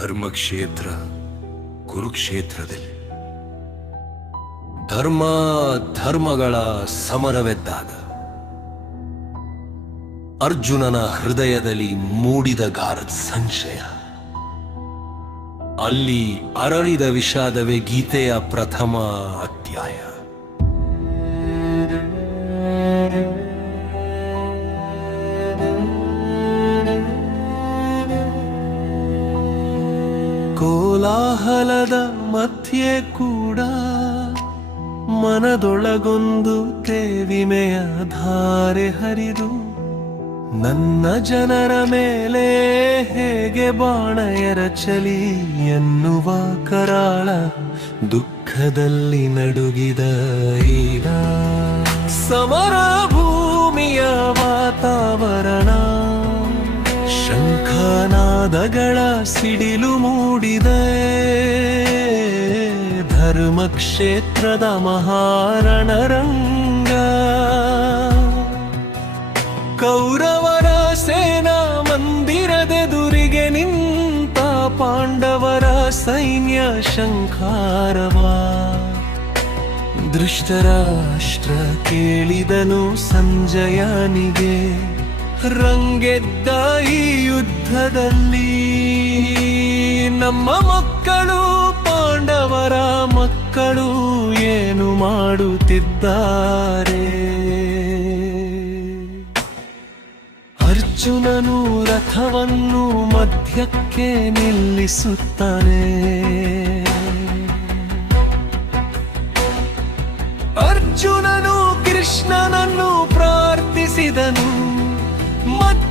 ಧರ್ಮಕ್ಷೇತ್ರ ಕುರುಕ್ಷೇತ್ರದಲ್ಲಿ. ಧರ್ಮ ಧರ್ಮಗಳ ಸಮರವೆದ್ದಾಗ ಅರ್ಜುನನ ಹೃದಯದಲ್ಲಿ ಮೂಡಿದ ಗಾರದ ಸಂಶಯ. ಅಲ್ಲಿ ಅರಳಿದ ವಿಷಾದವೇ ಗೀತೆಯ ಪ್ರಥಮ ಅಧ್ಯಾಯ. ಕೋಲಾಹಲದ ಮಧ್ಯೆ ಕೂಡ ಮನದೊಳಗೊಂದು ತೇವಿಮೆಯ ಧಾರೆ ಹರಿದು ನನ್ನ ಜನರ ಮೇಲೆ ಹೇಗೆ ಬಾಣ ಎರಚಲಿ ಎನ್ನುವ ಕರಾಳ ದುಃಖದಲ್ಲಿ ನಡುಗಿದ ಈಗ ಶಂಖನಾದಗಳ ಸಿಡಿಲು ಮೂಡಿದೆ. ಧರ್ಮಕ್ಷೇತ್ರದ ಮಹಾರಣರಂಗ. ಕೌರವರ ಸೇನಾ ಮಂದಿರದೆದುರಿಗೆ ನಿಂತ ಪಾಂಡವರ ಸೈನ್ಯ ಶಂಖಾರವ. ದೃಷ್ಟರಾಷ್ಟ್ರ ಕೇಳಿದನು ಸಂಜಯನಿಗೆ. ರಂಗೆದ್ದ ಈ ಯುದ್ಧದಲ್ಲಿ ನಮ್ಮ ಮಕ್ಕಳು ಪಾಂಡವರ ಮಕ್ಕಳು ಏನು ಮಾಡುತ್ತಿದ್ದಾರೆ? ಅರ್ಜುನನು ರಥವನ್ನು ಮಧ್ಯಕ್ಕೆ ನಿಲ್ಲಿಸುತ್ತಾನೆ.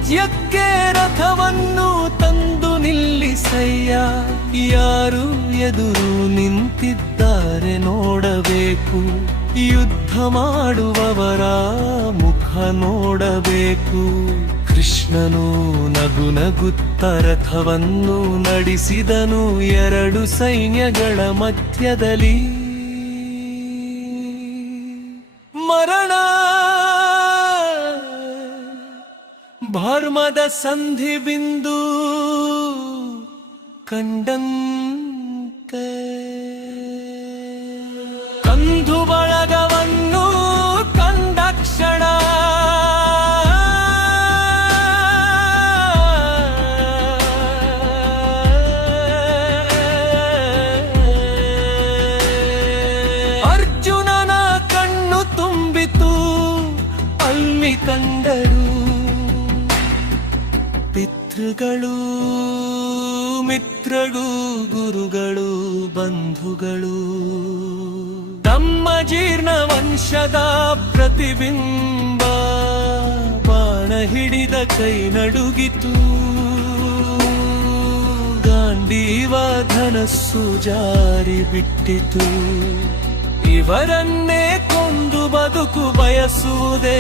ಮಧ್ಯಕ್ಕೆ ರಥವನ್ನು ತಂದು ನಿಲ್ಲಿಸಯ್ಯ. ಯಾರು ಎದುರು ನಿಂತಿದ್ದಾರೆ ನೋಡಬೇಕು. ಯುದ್ಧ ಮಾಡುವವರ ಮುಖ ನೋಡಬೇಕು. ಕೃಷ್ಣನು ನಗು ನಗುತ್ತ ರಥವನ್ನು ನಡೆಸಿದನು. ಎರಡು ಸೈನ್ಯಗಳ ಮಧ್ಯದಲ್ಲಿ ಭರ್ಮದ ಸಂಧಿ ಬಿಂದು ಕಂಡಂತೆ. ಪಿತೃಗಳು ಮಿತ್ರಗಳು ಗುರುಗಳು, ಬಂಧುಗಳು. ತಮ್ಮ ಜೀರ್ಣ ವಂಶದ ಪ್ರತಿಬಿಂಬ, ಬಾಣ ಹಿಡಿದ ಕೈ ನಡುಗಿತು. ಗಾಂಧೀವ ಧನಸ್ಸು ಜಾರಿ ಬಿಟ್ಟಿತು. ಇವರನ್ನೇ ಕೊಂದು ಬದುಕು ಬಯಸುವುದೇ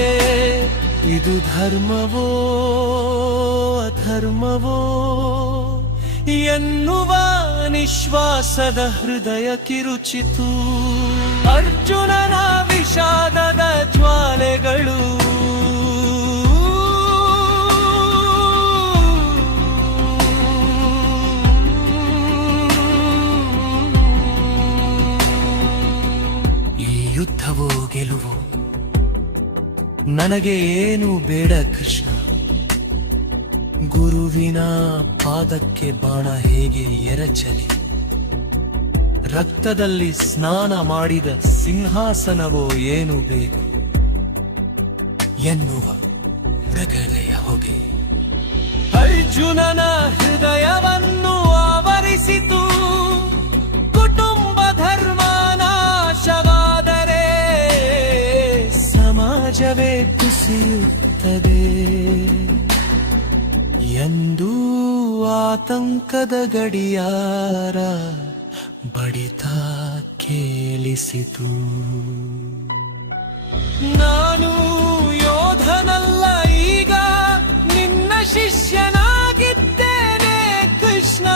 ಇದು ಧರ್ಮವೋ ಅಧರ್ಮವೋ ಎನ್ನುವ ನಿಶ್ವಾಸದ ಹೃದಯ ಕಿರುಚಿತು ಅರ್ಜುನನ ವಿಷಾದದ ಜ್ವಾಲೆಗಳು ನನಗೆ ಏನು ಬೇಡ ಕೃಷ್ಣ. ಗುರುವಿನ ಪಾದಕ್ಕೆ ಬಾಣ ಹೇಗೆ ಎರಚಲಿ. ರಕ್ತದಲ್ಲಿ ಸ್ನಾನ ಮಾಡಿದ ಸಿಂಹಾಸನವೋ ಏನು ಬೇಕು. ಎನ್ನುವ ಪ್ರಗಲೆಯ ಹೊಗೆ. ಅರ್ಜುನನ ಹೃದಯವನ್ನು ಆವರಿಸಿತು. ಕುಸಿಯುತ್ತದೆ ಎಂದೂ ಆತಂಕದ ಗಡಿಯಾರ ಬಡಿತ ಕೇಳಿಸಿತು. ನಾನು ಯೋಧನಲ್ಲ ಈಗ, ನಿನ್ನ ಶಿಷ್ಯನಾಗಿದ್ದೇನೆ ಕೃಷ್ಣ.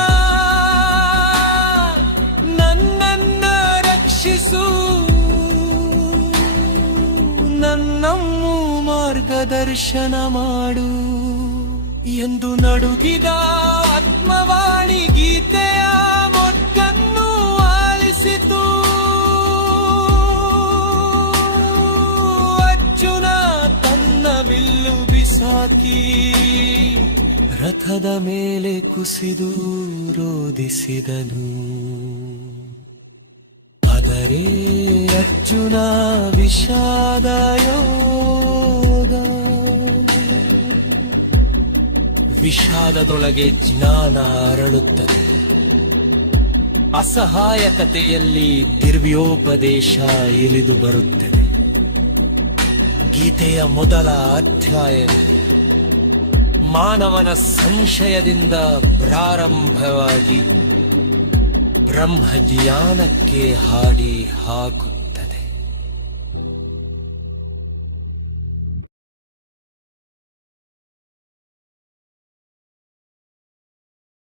ನನ್ನನ್ನ ರಕ್ಷಿಸು. ನನ್ನಮ್ಮು ಮಾರ್ಗದರ್ಶನ ಮಾಡು. ಎಂದು ನಡುಗಿದ ಆತ್ಮವಾಣಿ ಗೀತೆಯ ಮೊಟ್ಟನ್ನು ಆಲಿಸಿತು. ಅರ್ಜುನ ತನ್ನ ಬಿಲ್ಲು ಬಿಸಾಕಿ ರಥದ ಮೇಲೆ ಕುಸಿದು ರೋಧಿಸಿದನು. ಆದರೆ ಅರ್ಜುನ ವಿಷಾದ ವಿಷಾದದೊಳಗೆ ಜ್ಞಾನ ಅರಳುತ್ತದೆ. ಅಸಹಾಯಕತೆಯಲ್ಲಿ ದಿವ್ಯೋಪದೇಶ ಇಳಿದು ಬರುತ್ತದೆ. ಗೀತೆಯ ಮೊದಲ ಅಧ್ಯಾಯ, ಮಾನವನ ಸಂಶಯದಿಂದ ಪ್ರಾರಂಭವಾಗಿ ಬ್ರಹ್ಮಜ್ಞಾನಕ್ಕೆ ಹಾಡಿ ಹಾಕುತ್ತದೆ.